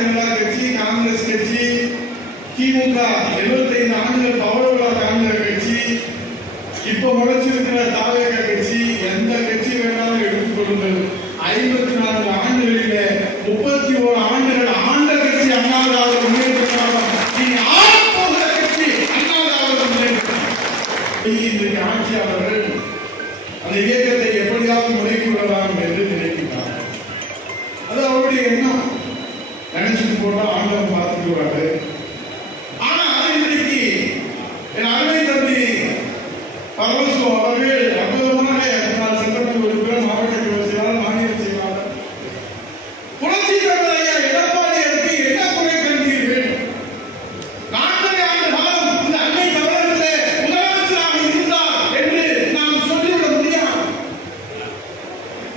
கட்சி, காங்கிரஸ் கட்சி, திமுக 75 ஆண்டுகள் பவளவிழா காங்கிற கட்சி, இப்ப முளைச்சிருக்கிற தாவேக கட்சி, எந்த கட்சி வேணாலும் எடுத்துக்கொள்ளுங்கள். 54 ஆண்டுகளில 31 ஆண்டுகள் ஆண்ட கட்சி அண்ணா திராவிட முன்னேற்ற கழகம். நீங்க ஆளப்போகிற கட்சி அண்ணா திராவிட முன்னேற்ற கழகம். இன்றைக்கு ஆட்சியாளர்கள் அந்த இயக்கத்தை எப்படியாவது முறைகொள்ளலாம் என்று நினைக்கிறார். அது அவருடைய எண்ணம். நினைச்சுட்டு போட்டா ஆண்டவன் பார்த்துக்குவாரு. ஆனா இன்றைக்கு என் அருமை தம்பி பரமசு அவர்கள் அற்புதமாக நான் சென்றத்தில் இருக்கிற மாவட்ட செயலாளர், மாநில செயலாளர் புரட்சி தலைவர் ஐயா எடப்பாடியாருக்கு என்ன குறை கண்டீர்கள்? 4 ஆண்டு காலம் இந்த அன்னை தமிழகத்திலே முதலமைச்சராக இருந்தார் என்று நாம் சொல்லிவிட முடியாது.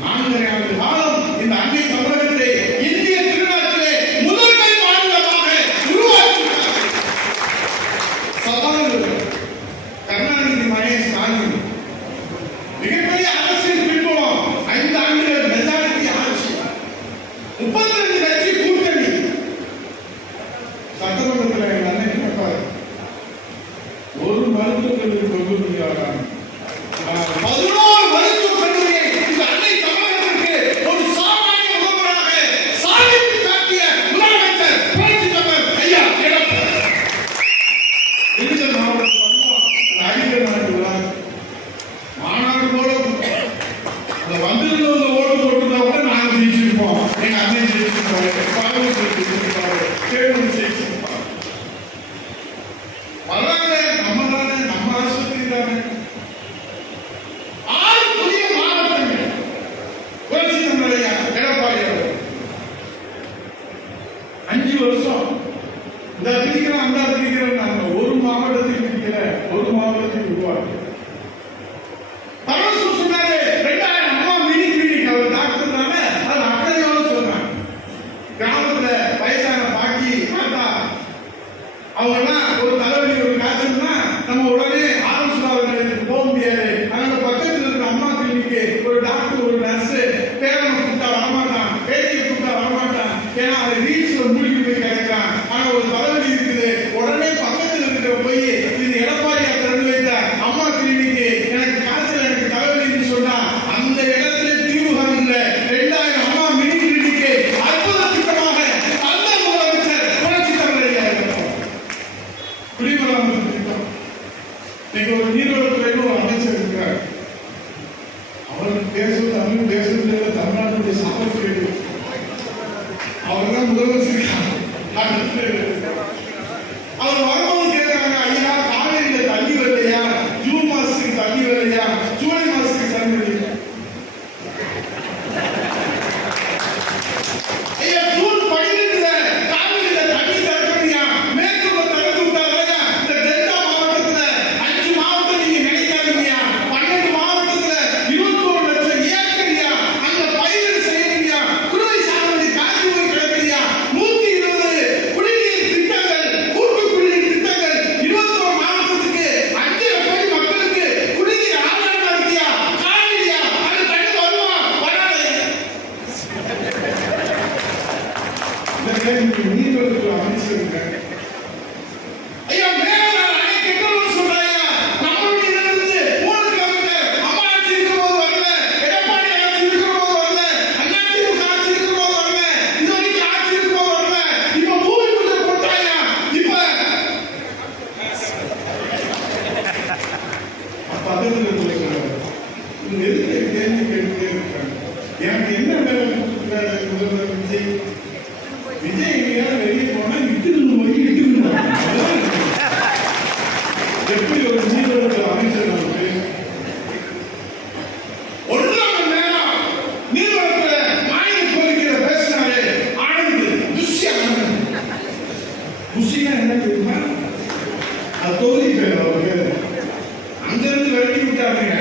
4 ஆண்டு காலம் இந்த அன்னை தமிழகத்தை இந்திய திருநாட்டிலே முதன்மை மாநிலமாக உருவாக்கினார். கருணாநிதி மகேஷ் ஸ்டாலின் மிகப்பெரிய அரசியல் பின்புலம். 5 ஆண்டுகள் மெஜாரிட்டி ஆட்சி, 32 கட்சி கூட்டணி. சட்டமன்றத்தில் எங்க அண்ணன் கேட்பாரு, ஒரு மருத்துவக் கல்லூரி கொண்டு முடியாதான்? 11 மருத்துவக் கல்லூரியை இந்த அன்னை தமிழகத்திற்கு ஒரு சாமானிய முதல்வராக சாதித்து காட்டிய முதலமைச்சர் புரட்சி தலைவர் ஐயா எடப்பாடி. திண்டுக்கல் மாவட்டத்தில் அடிக்கல் நாட்டு விழா மாநாடு போல அந்த வந்திருந்தவங்க ஓட்டு போட்டுருந்தா கூட நாங்க ஜெயிச்சிருப்போம். எங்க அண்ணன் ஜெயிச்சிருப்பாரு, பாலூர் ஜெயிச்சிருப்பாரு, தேர்தல் ஜெயிச்சிருப்பாரு. வர்றாங்க, நம்ம தானே, நம்ம ஆஸ்பத்திரி தானே. 6 புதிய மாவட்டங்கள் புரட்சி தலைவர் ஐயா எடப்பாடி அவர்கள் 5 வருஷம் இந்த பிரிக்கிறோம் அந்த பிரிக்கிறோம். நாங்க ஒரு மாவட்டத்தை பிரிக்கல, ஒரு மாவட்டத்தை உருவாக்கு. பரமசு சொன்னாரு 2000 அம்மா மினி கிளினிக். அவர் டாக்டர் தானே, அது அக்கறையோட சொல்றாங்க. கிராமத்துல வயசான பாட்டி தாத்தா அவங்க எல்லாம் ஒரு தலைவலி ஒரு காய்ச்சல்னா நம்ம உடனே ஆரம்பிச்சு போக முடியாது. அங்க பக்கத்துல இருக்கிற அம்மா கிளினிக்கு ஒரு டாக்டர் ஒரு நர்ஸ் பேரனை கூப்பிட்டா வரமாட்டான், பேட்டியை கூப்பிட்டா வரமாட்டான். ஏன்னா அதை ரீல்ஸ்ல மூழ்கி போய் கிடைக்கிறான். ஆனா ஒரு தலைவலி இருக்குது, உடனே பக்கத்துல இருக்கிற போய் இது எடப்பாடி திறந்து வைத்த அம்மா கிளினிக்கு, எனக்கு காய்ச்சல் எனக்கு தலைவலின்னு சொன்னா அந்த இடத்துல தீர்வு காண்கின்ற 2000 அம்மா மினி கிளினிக்கு அற்புத திட்டமாக அந்த முதலமைச்சர் புரட்சி தலைவர் ஐயா எடப்பாடி. குடிமராமத்து திட்டம். இன்னைக்கு ஒரு நீர்வளத்துறையில் ஒரு அமைச்சர் இருக்கிறார். அவருக்கு பேசுவது தமிழ் பேசுறது தமிழ்நாட்டுடைய சாமர்த்தியம். அவர் தான் முதலமைச்சர். அவர் வரும்போது கேட்கிறாங்க, ஐயா காலையில தண்ணி வரலையா, ஜூன் மாசத்துக்கு தண்ணி வரலையா, ஜூலை மாசத்துக்கு தண்ணி வரலையா? ஐயா ஜூன் 12 காலையில தண்ணி திறக்கலையா, மேற்குள்ள திறந்து விட்டாங்க. இந்த டெல்டா மாவட்டத்துல 5 மாவட்டம் நீங்க நினைக்காதீங்க, 12 மாவட்டத்துல 21 லட்சம் ஏக்கரியா அங்க பயிர் செய்யறீங்க. குறுவை சாகுபடி காய்ச்சி போய் கிடக்குறியா. 120 குடிநீர் திட்டங்கள், கூட்டு குடிநீர் திட்டங்கள் 21 மாவட்டத்துக்கு 5 கோடி மக்களுக்கு குடிநீர் ஆதாரமா இருக்கியா? காவிரியா? அந்த தண்ணி வருமா வராது? இந்த கேள்வி நீர்வளத்துறை அமைச்சர் இருக்காங்க. ஐயா மேலாளர் அணை கட்டணும்னு சொல்றாங்க. நம்மளுடைய இருந்து 3 கிலோமீட்டர் அம்மா ஆட்சி இருக்கும்போது வரல, எடப்பாடி ஆட்சி இருக்கும்போது வரல, அண்ணா திமுக ஆட்சி இருக்கும்போது வரல, இந்த வரைக்கும் ஆட்சி இருக்கும்போது வரல. இப்ப பூமி பூஜை போட்டாங்க. இப்ப பக்கத்துல இருக்கிறாங்க. இவங்க எதுக்கு கேள்வி கேட்டுட்டே இருக்காங்க? எனக்கு என்ன வேலை கொடுத்துருக்காரு முதல்வர் விஜய்? விஜய் எங்கேயாவது வெளியே போனா இட்டுன்னு போய் இட்டுன்னு எப்படி ஒரு நீர்வளத்துறை அமைச்சர் நமக்கு 1 மணி நேரம் நீர்வளத்துறை மாநில கோரிக்கையில பேசினாரு. ஆனந்த் துஷ்யா துஷியா என்ன தெரியுமா? அது தொகுதி பேர். அவருக்கு அங்கிருந்து விரட்டி விட்டாருங்க.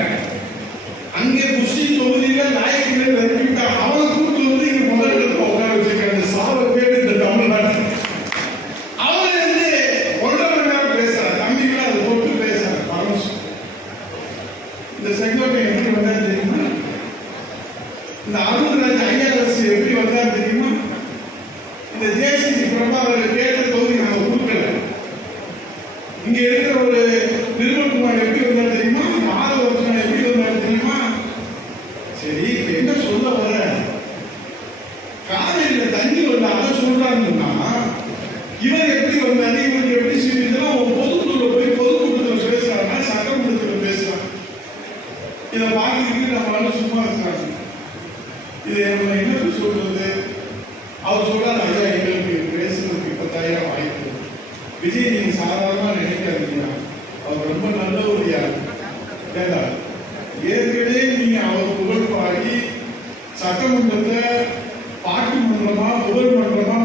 அங்கே புஷி தொகுதியில நாயக்கங்களை விரட்டி விட்டாங்க. அவனை கூட்டு வந்து இங்க முதலிடத்துல உட்கார வச்சிருக்காங்க. சாவ பேர் இந்த தமிழ்நாட்டு. அவர் வந்து 1.5 மணி நேரம் பேசுறாரு. தம்பிகளை அதை போட்டு பேசுறாரு. பரமசு இந்த செங்கோட்டை எப்படி வந்தா தெரியுமா? இந்த அருள்ராஜ் ஐஆர்எஸ் எப்படி வந்தா தெரியுமா? இந்த தேசிய ஏசிடி பிரபாகர் கேட்ட தொகுதி நாங்க கொடுக்கல. இங்க இருக்கிற ஒரு நிர்மல்குமார் எப்படி வந்தாரு தெரியுமா? ஆதவர்ஷன் எப்படி வந்தாரு தெரியுமா? சரி, என்ன சொல்ல வர, காலையில தண்ணி வந்து அதை சொல்றாங்கன்னா இவர் எப்படி வந்தாரு, இவருக்கு எப்படி இதெல்லாம் பொதுக்குழுல போய் பொதுக்கூட்டத்தில் பேசுறாங்க, சட்டமன்றத்தில் பேசுறாங்க. இதை பார்த்துக்கிட்டு நம்மளால சும்மா இருக்காங்க. இதை நம்ம என்ன சொல்றது? அவர் சொல்றாரு, ஐயா எங்களுக்கு பேசுறதுக்கு இப்ப தயாரா வாய்ப்பு. விஜய் நீங்க சாதாரணமா நினைக்காதீங்க, அவர் ரொம்ப நல்ல ஒரு யார். ஏற்கனவே நீங்க அவர் புகழ் பாடி சட்டமன்றத்தை பாட்டு மன்றமா புகழ் மன்றமா